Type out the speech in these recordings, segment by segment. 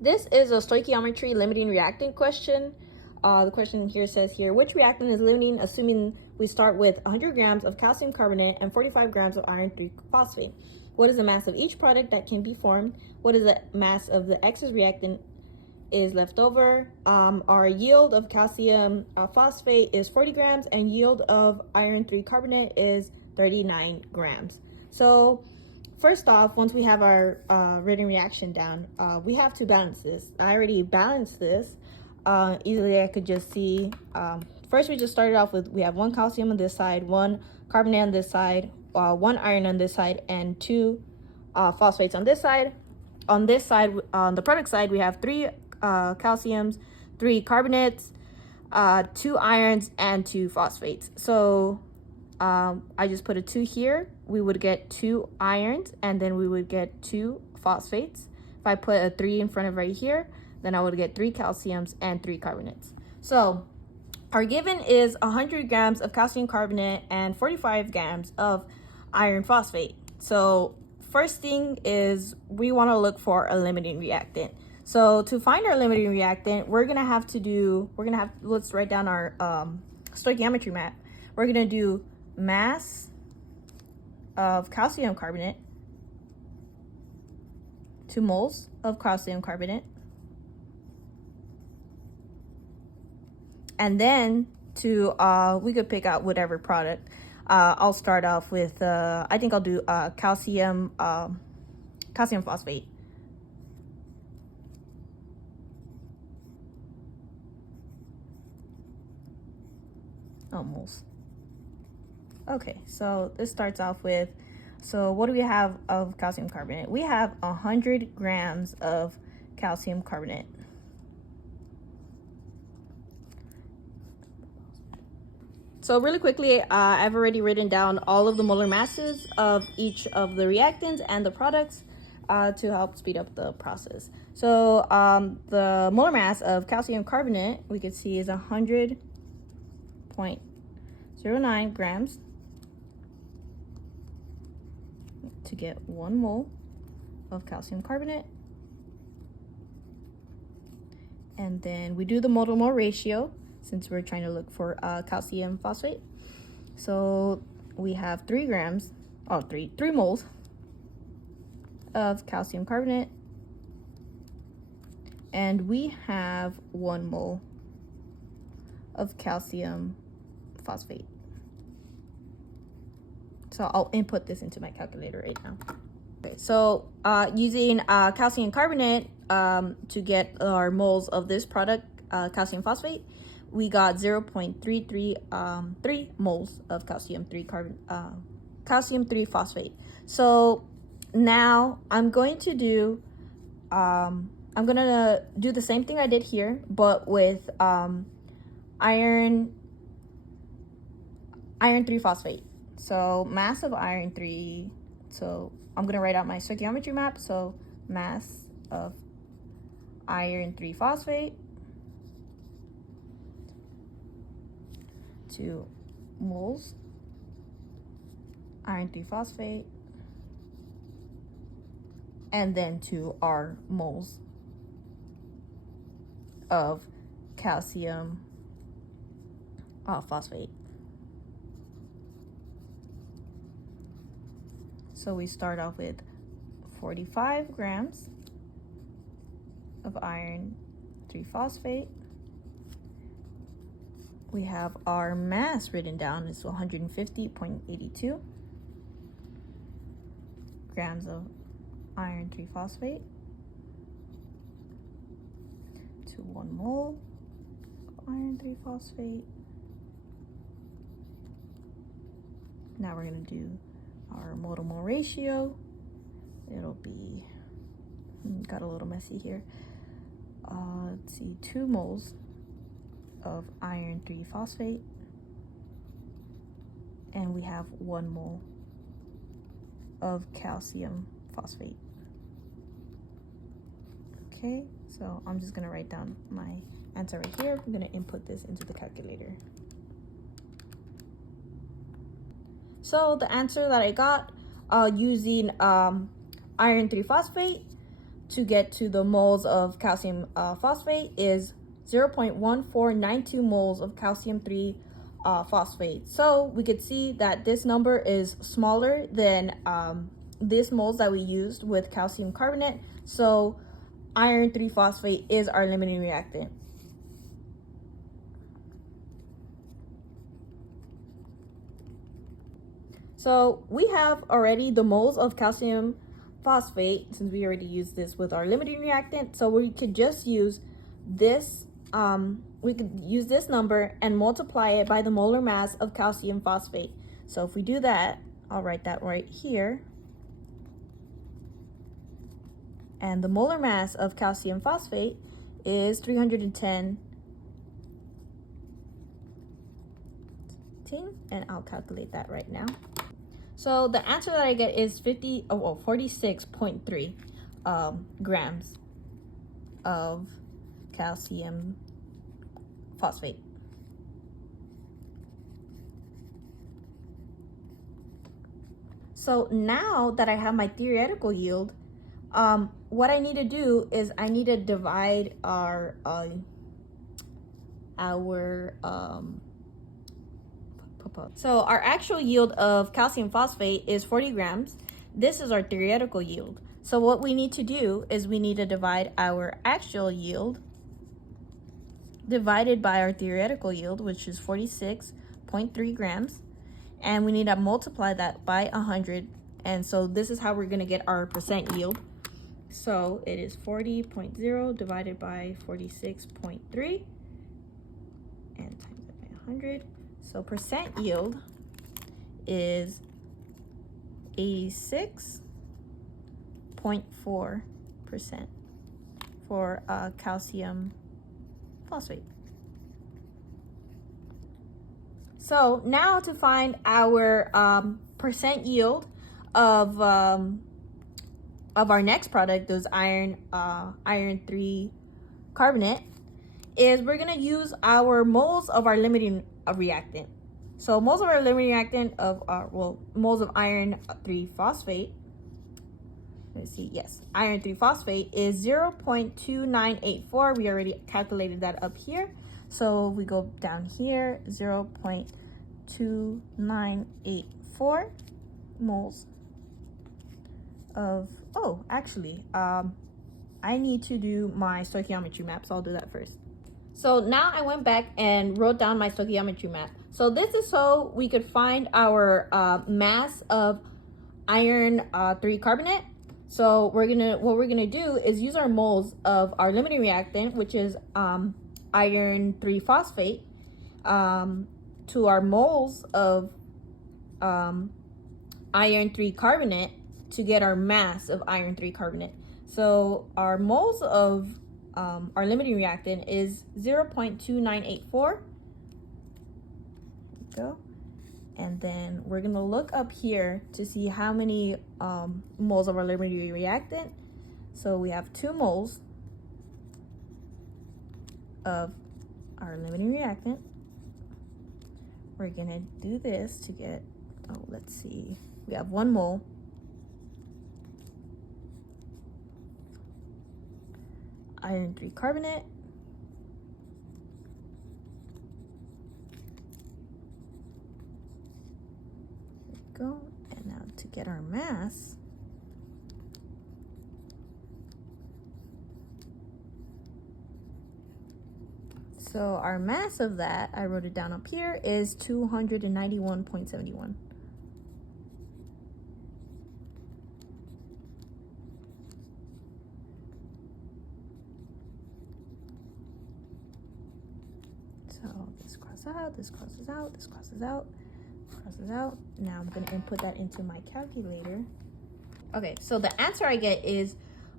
This is a stoichiometry limiting reactant question. The question here says here, which reactant is limiting, assuming we start with 100 grams of calcium carbonate and 45 grams of iron 3 phosphate? What is the mass of each product that can be formed? What is the mass of the excess reactant is left over? Our yield of calcium phosphate is 40 grams and yield of iron 3 carbonate is 39 grams. So first off, once we have our written reaction down, we have to balance this. I already balanced this. Easily I could just see, first we just started off with, we have 1 calcium on this side, 1 carbonate on this side, 1 iron on this side, and 2 phosphates on this side. On this side, on the product side, we have 3 calciums, 3 carbonates, 2 irons, and 2 phosphates. So I just put a 2 here. We would get 2 irons, and then we would get 2 phosphates. If I put a 3 in front of right here, then I would get 3 calciums and 3 carbonates. So our given is 100 grams of calcium carbonate and 45 grams of iron phosphate. So first thing is we want to look for a limiting reactant. So to find our limiting reactant, let's write down our stoichiometry map. We're gonna do mass of calcium carbonate, 2 moles of calcium carbonate, and then we could pick out whatever product. I'll start off with I think I'll do calcium phosphate. Moles. Okay, so this starts off with, so what do we have of calcium carbonate? We have 100 grams of calcium carbonate. So really quickly, I've already written down all of the molar masses of each of the reactants and the products to help speed up the process. So the molar mass of calcium carbonate, we could see, is 100.09 grams to get 1 mole of calcium carbonate. And then we do the mole to mole ratio since we're trying to look for calcium phosphate. So we have 3 moles of calcium carbonate, and we have 1 mole of calcium phosphate. So I'll input this into my calculator right now. Okay, so using calcium carbonate to get our moles of this product, calcium phosphate, we got 0.333 moles of calcium 3 phosphate. So now I'm going to do the same thing I did here, but with iron 3 phosphate. So mass of iron 3, so I'm gonna write out my stoichiometry map. So mass of iron 3 phosphate, 2 moles iron 3 phosphate, and then 2 R moles of calcium phosphate. So we start off with 45 grams of iron 3 phosphate. We have our mass written down is 150.82 grams of iron 3 phosphate to 1 mole of iron 3 phosphate. Now we're going to do our mole to mole ratio. It'll be, got a little messy here. Let's see, 2 moles of iron 3 phosphate, and we have 1 mole of calcium phosphate. Okay, so I'm just gonna write down my answer right here. I'm gonna input this into the calculator. So the answer that I got using iron 3 phosphate, to get to the moles of calcium phosphate is 0.1492 moles of calcium 3 phosphate. So we could see that this number is smaller than this moles that we used with calcium carbonate. So iron 3 phosphate is our limiting reactant. So we have already the moles of calcium phosphate, since we already used this with our limiting reactant. So we could just use this, we could use this number and multiply it by the molar mass of calcium phosphate. So if we do that, I'll write that right here. And the molar mass of calcium phosphate is 310. And I'll calculate that right now. So the answer that I get is 46.3 grams of calcium phosphate. So now that I have my theoretical yield, what I need to do is I need to divide our so our actual yield of calcium phosphate is 40 grams. This is our theoretical yield. So what we need to do is we need to divide our actual yield divided by our theoretical yield, which is 46.3 grams. And we need to multiply that by 100. And so this is how we're going to get our percent yield. So it is 40.0 divided by 46.3 and times it by 100. So percent yield is 86.4% for calcium phosphate. So now to find our percent yield of our next product, those iron 3 carbonate, is we're gonna use our moles of our limiting reactant. So moles of our limiting reactant of moles of iron 3 phosphate. Let's see, yes, iron 3 phosphate is 0.2984. We already calculated that up here. So we go down here, 0.2984 moles of, I need to do my stoichiometry map, so I'll do that first. So now I went back and wrote down my stoichiometry map. So this is so we could find our mass of iron 3 carbonate. So what we're gonna do is use our moles of our limiting reactant, which is iron 3 phosphate, to our moles of iron 3 carbonate to get our mass of iron 3 carbonate. So our moles of our limiting reactant is 0.2984. Go. And then we're gonna look up here to see how many moles of our limiting reactant. So we have 2 moles of our limiting reactant. We're gonna do this to get, let's see, we have 1 mole iron 3 carbonate. There we go. And now to get our mass, so our mass of that, I wrote it down up here, is 291.71. So this crosses out, this crosses out, this crosses out, crosses out. Now I'm gonna input that into my calculator. Okay, so the answer I get is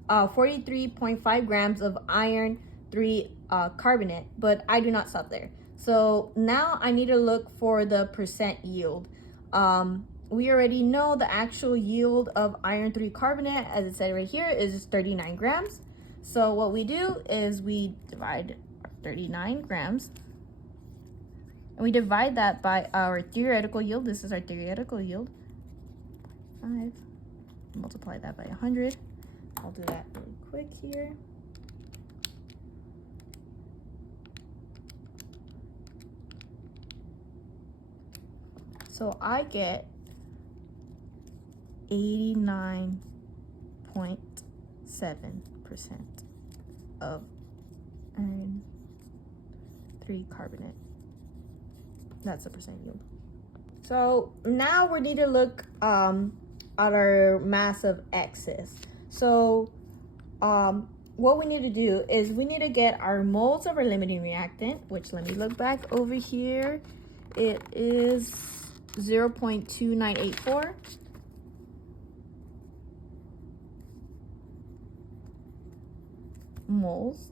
43.5 grams of iron 3 carbonate, but I do not stop there. So now I need to look for the percent yield. We already know the actual yield of iron 3 carbonate, as it said right here, is 39 grams. So what we do is we divide 39 grams and we divide that by our theoretical yield. This is our theoretical yield. 5. Multiply that by 100. I'll do that really quick here. So I get 89.7% of iron 3 carbonate. That's the percent yield. So now we need to look at our mass of excess. So what we need to do is we need to get our moles of our limiting reactant, which, let me look back over here. It is 0.2984. moles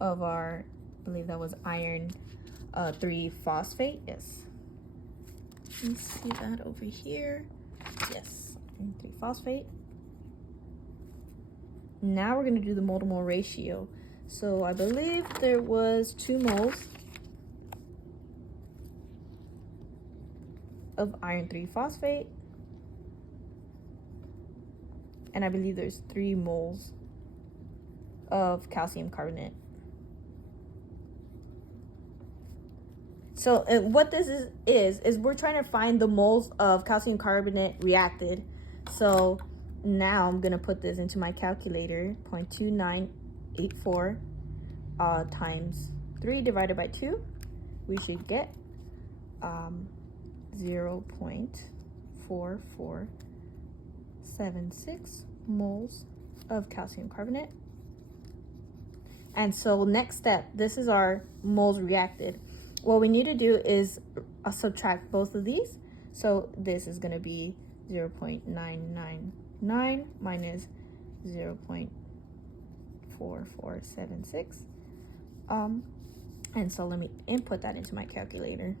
of our, I believe that was iron 3 phosphate. Yes. Let's see that over here. Yes, iron 3 phosphate. Now we're going to do the mole to mole ratio. So I believe there was 2 moles of iron 3 phosphate. And I believe there's 3 moles of calcium carbonate. So what this is we're trying to find the moles of calcium carbonate reacted. So now I'm gonna put this into my calculator. 0.2984 times 3 divided by 2. We should get 0.4476 moles of calcium carbonate. And so next step, this is our moles reacted. What we need to do is subtract both of these. So this is going to be 0.999 minus 0.4476. And so let me input that into my calculator.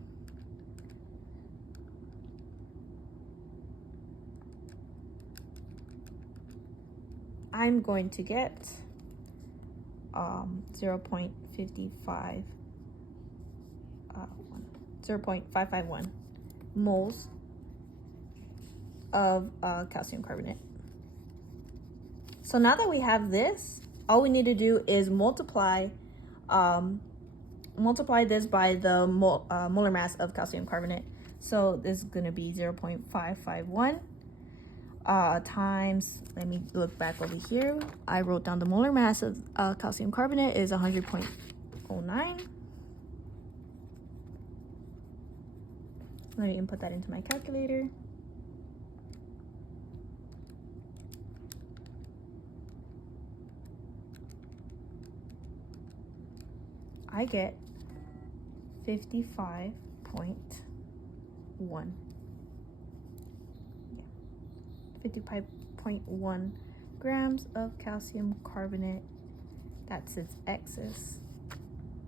I'm going to get 0.551 moles of calcium carbonate. So now that we have this, all we need to do is multiply this by the molar mass of calcium carbonate. So this is going to be 0.551 times, let me look back over here. I wrote down the molar mass of calcium carbonate is 100.09. Let me input that into my calculator. I get 55.1. 55.1 grams of calcium carbonate. That's its excess.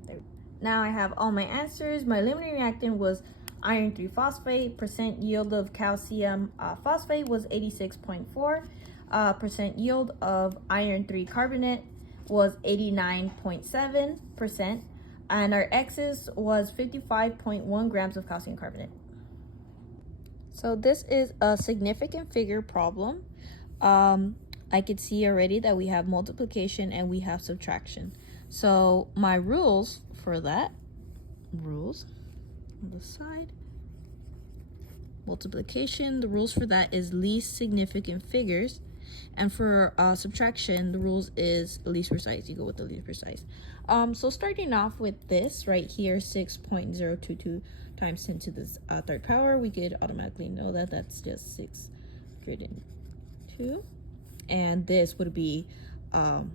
There. Now I have all my answers. My limiting reactant was iron 3 phosphate. Percent yield of calcium phosphate was 86.4. Percent yield of iron 3 carbonate was 89.7%. And our excess was 55.1 grams of calcium carbonate. So this is a significant figure problem. I could see already that we have multiplication and we have subtraction. So my rules for that, rules on the side, multiplication, the rules for that is least significant figures. And for subtraction, the rules is least precise. You go with the least precise. So starting off with this right here, 6.022 times 10 to the third power, we could automatically know that that's just 602. And this would be, let's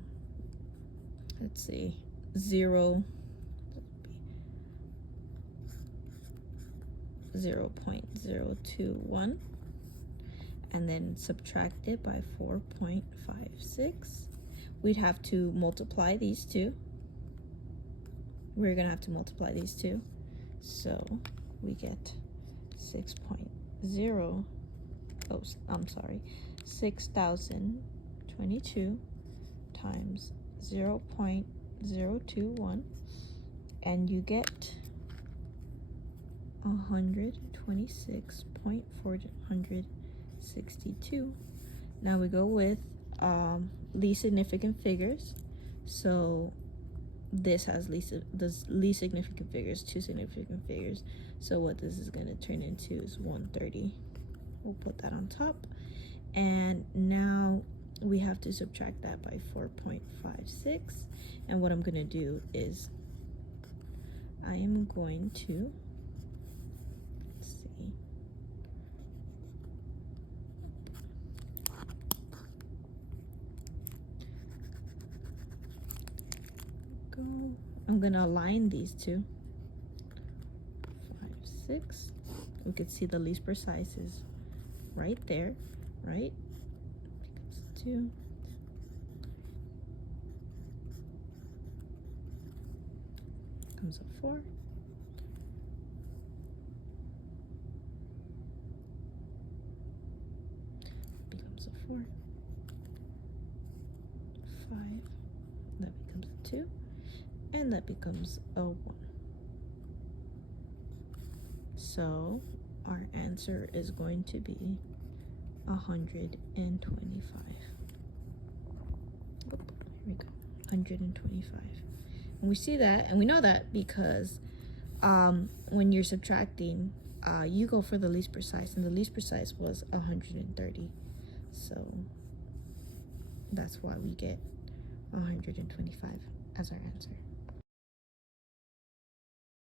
see, 0.021. And then subtract it by 4.56. We'd have to multiply these two. We're gonna have to multiply these two. So we get 6,022 times 0.021, and you get 126.462. Now we go with least significant figures. So this has least significant figures, 2 significant figures. So what this is going to turn into is 130. We'll put that on top. And now we have to subtract that by 4.56. And what I'm going to do is I am going to, let's see, go. I'm going to align these two. 5, 6. We could see the least precise is right there, right? Becomes 2. Comes a 4. Becomes a 4. 5. That becomes a 2. And that becomes a 1. So our answer is going to be 125. Oh, here we go. 125. And we see that, and we know that because when you're subtracting, you go for the least precise, and the least precise was 130. So that's why we get 125 as our answer.